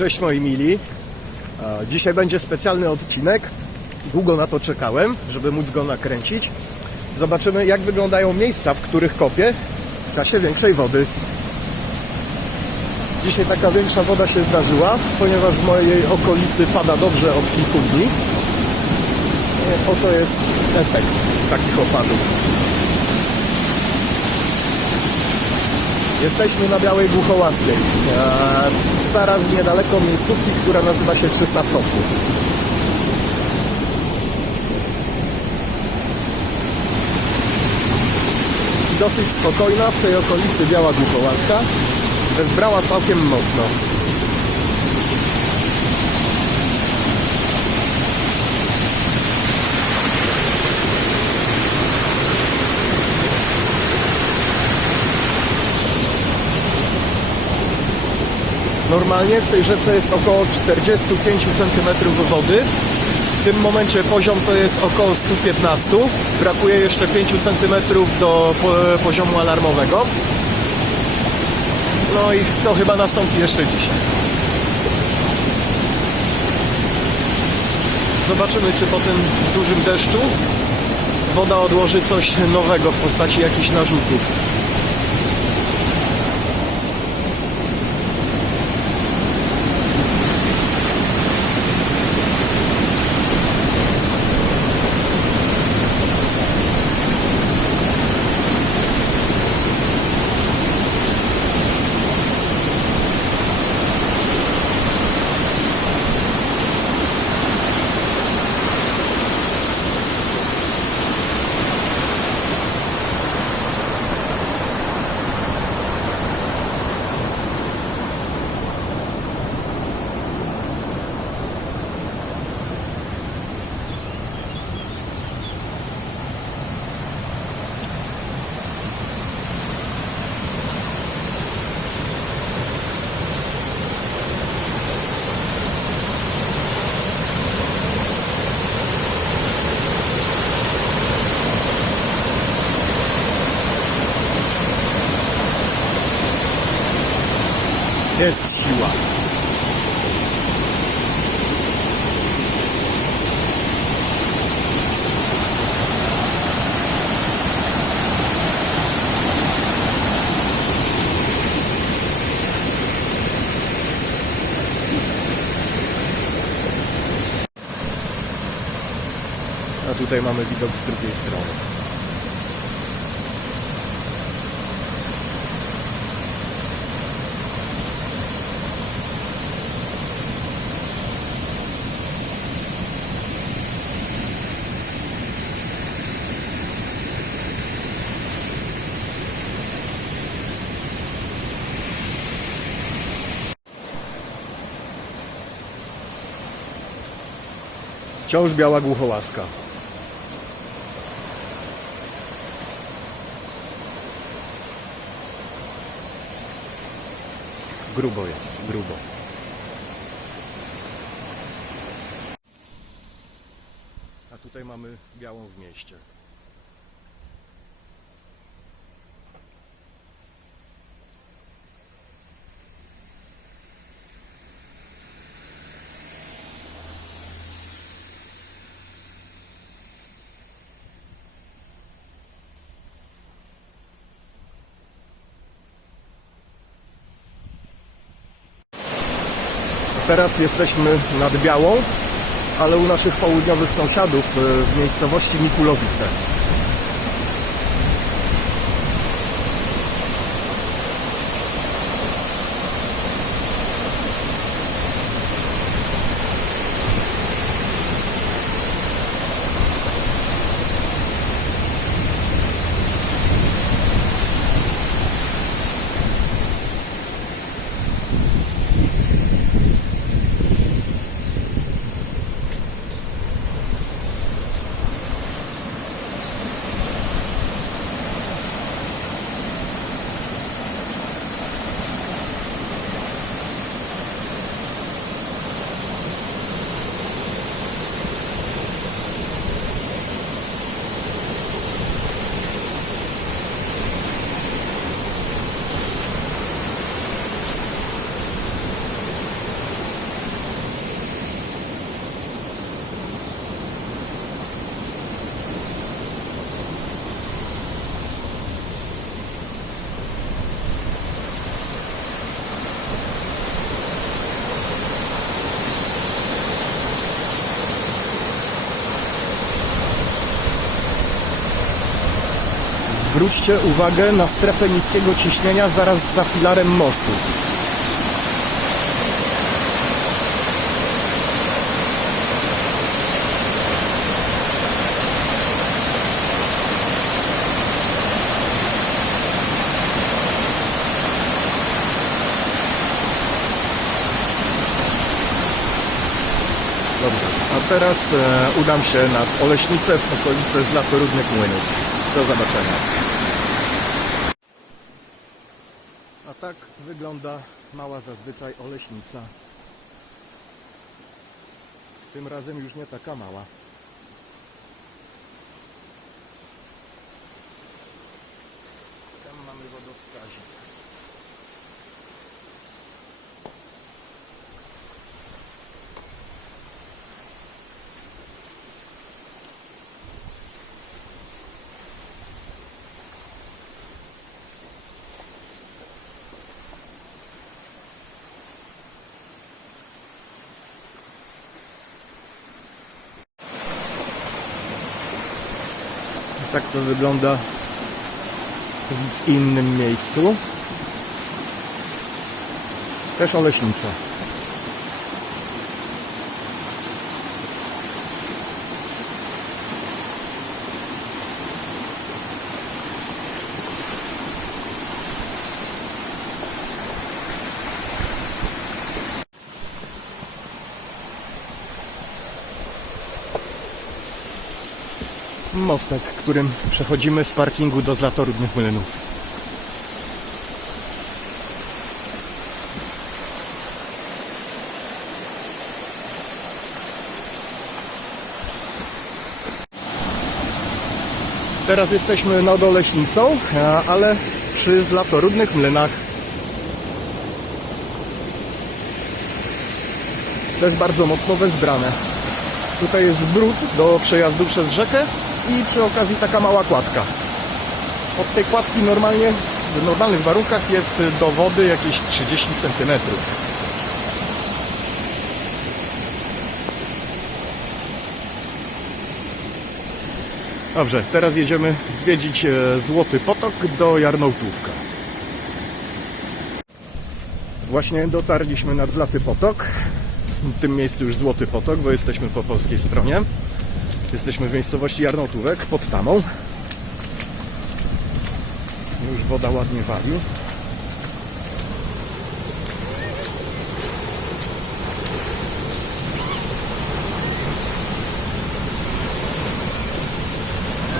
Cześć moi mili. Dzisiaj będzie specjalny odcinek. Długo na to czekałem, żeby móc go nakręcić. Zobaczymy jak wyglądają miejsca, w których kopię w czasie większej wody. Dzisiaj taka większa woda się zdarzyła, ponieważ w mojej okolicy pada dobrze od kilku dni. Oto jest efekt takich opadów. Jesteśmy na Białej Głuchołaskiej. Eee, zaraz niedaleko miejscówki, która nazywa się 300 Schowków. Dosyć spokojna w tej okolicy Biała Głuchołaska. Wezbrała całkiem mocno. Normalnie w tej rzece jest około 45 cm wody. W tym momencie poziom to jest około 115. Brakuje jeszcze 5 cm do po- poziomu alarmowego. No i to chyba nastąpi jeszcze dzisiaj. Zobaczymy, czy po tym dużym deszczu woda odłoży coś nowego w postaci jakichś narzutów. Jest siła. A tutaj mamy widok z drugiej strony. Wciąż biała głuchołaska. Grubo jest, grubo. A tutaj mamy białą w mieście. Teraz jesteśmy nad Białą, ale u naszych południowych sąsiadów y, w miejscowości Mikulowice. Zwróćcie uwagę na strefę niskiego ciśnienia zaraz za filarem mostu. Dobrze, a teraz e, udam się nad Oleśnicę w okolice Zlatorudnych Młynów. Do zobaczenia. A tak wygląda mała zazwyczaj Oleśnica. Tym razem już nie taka mała. Tam mamy wodowskazik. Tak to wygląda w innym miejscu. Też Oleśnica. Mostek, którym przechodzimy z parkingu do Zlatorudnych Młynów. Teraz jesteśmy nad Oleśnicą, ale przy Zlatorudnych Młynach. To jest bardzo mocno wezbrane. Tutaj jest brud do przejazdu przez rzekę i przy okazji taka mała kładka. Od tej kładki normalnie, w normalnych warunkach jest do wody jakieś 30 cm. Dobrze, teraz jedziemy zwiedzić e, Złoty Potok do Jarnołtówka. Właśnie dotarliśmy nad Zlaty Potok. W tym miejscu już Złoty Potok, bo jesteśmy po polskiej stronie. Jesteśmy w miejscowości Jarnotówek pod Tamą. Już woda ładnie wali.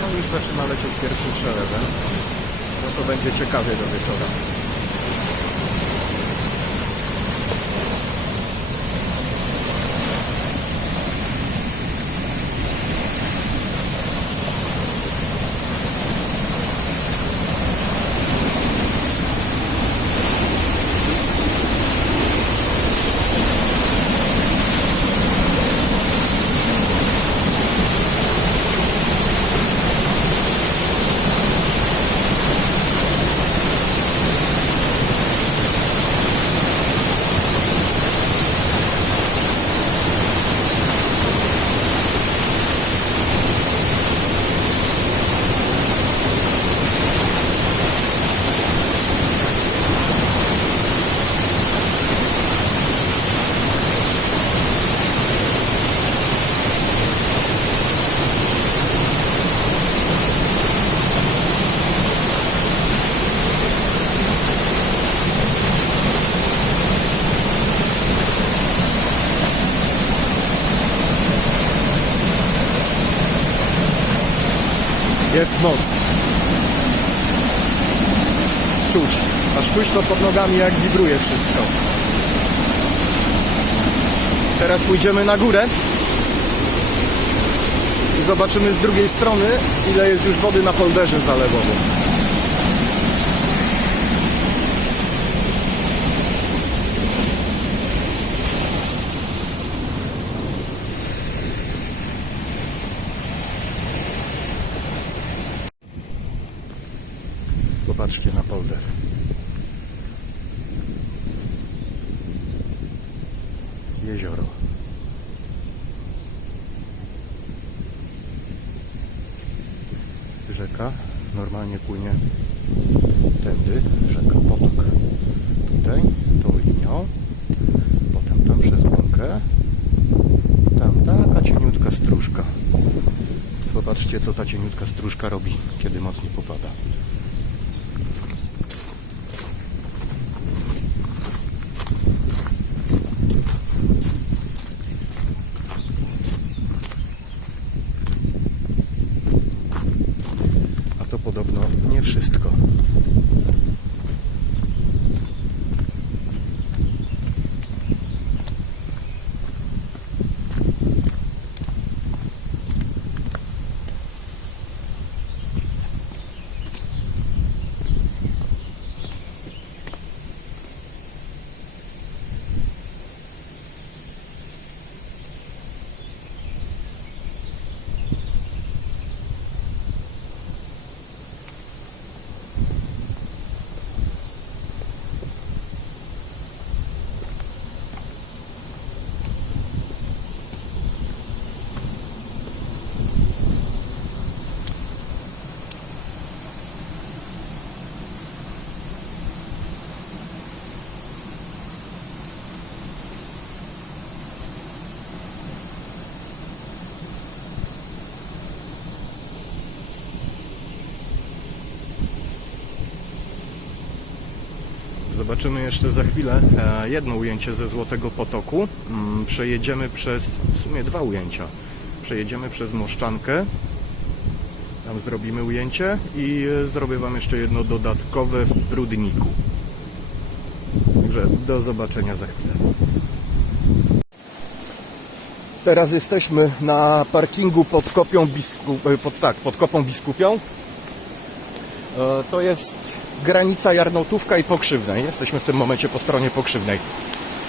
No już zaczyna lecieć pierwszy przelewem. No to będzie ciekawie do wieczora. Jest moc. Czuć. Aż czuć to pod nogami jak wibruje wszystko. Teraz pójdziemy na górę i zobaczymy z drugiej strony ile jest już wody na polderze zalewowym. Popatrzcie na polder. Jezioro. Rzeka. normalnie płynie tędy, rzeka Potok. Tutaj, tą linią. Potem tam przez łąkę. Tam taka cieniutka stróżka. Zobaczcie, co ta cieniutka stróżka robi, kiedy mocniej popada. A to podobno nie wszystko. Zobaczymy jeszcze za chwilę e, jedno ujęcie ze Złotego Potoku. Mm, Przejedziemy przez, w sumie dwa ujęcia. Przejedziemy przez Moszczankę. Tam zrobimy ujęcie i e, zrobię Wam jeszcze jedno dodatkowe w Brudniku. Także do zobaczenia za chwilę. Teraz jesteśmy na parkingu pod kopią biskup, e, pod, tak, pod kopą biskupią. To jest granica Jarnotówka i Pokrzywnej. Jesteśmy w tym momencie po stronie Pokrzywnej.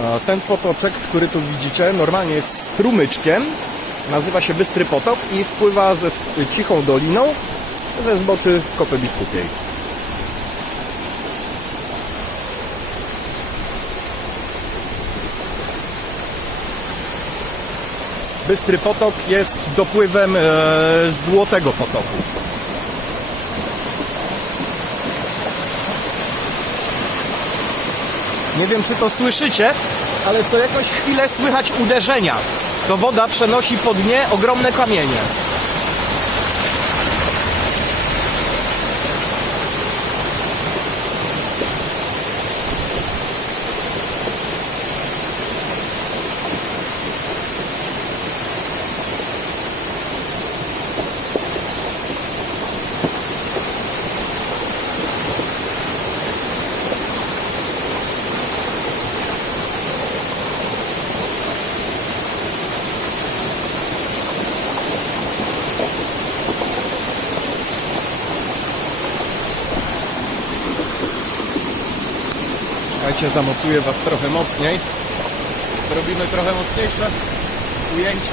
E, Ten potoczek, który tu widzicie, normalnie jest strumyczkiem. Nazywa się Bystry Potok i spływa ze cichą doliną ze zboczy Kopy Biskupiej. Bystry Potok jest dopływem e, Złotego Potoku. Nie wiem, czy to słyszycie, ale co jakąś chwilę słychać uderzenia. To woda przenosi po dnie ogromne kamienie. Czekajcie, zamocuję Was trochę mocniej. Zrobimy trochę mocniejsze ujęcie.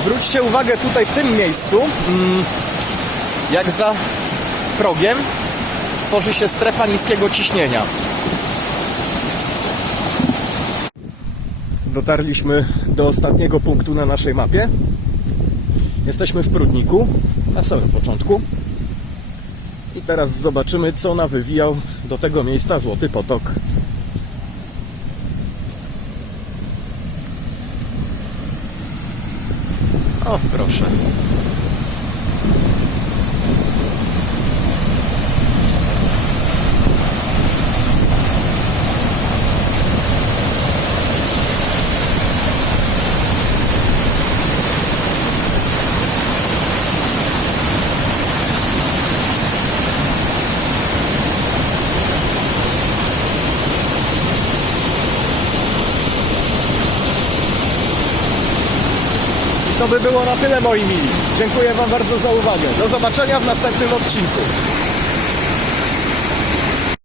Zwróćcie uwagę tutaj w tym miejscu, mm, jak za progiem tworzy się strefa niskiego ciśnienia. Dotarliśmy do ostatniego punktu na naszej mapie. Jesteśmy w Prudniku, na samym początku. I teraz zobaczymy, co nawywijał do tego miejsca Złoty Potok. O, proszę. By było na tyle moi mili. Dziękuję Wam bardzo za uwagę. Do zobaczenia w następnym odcinku.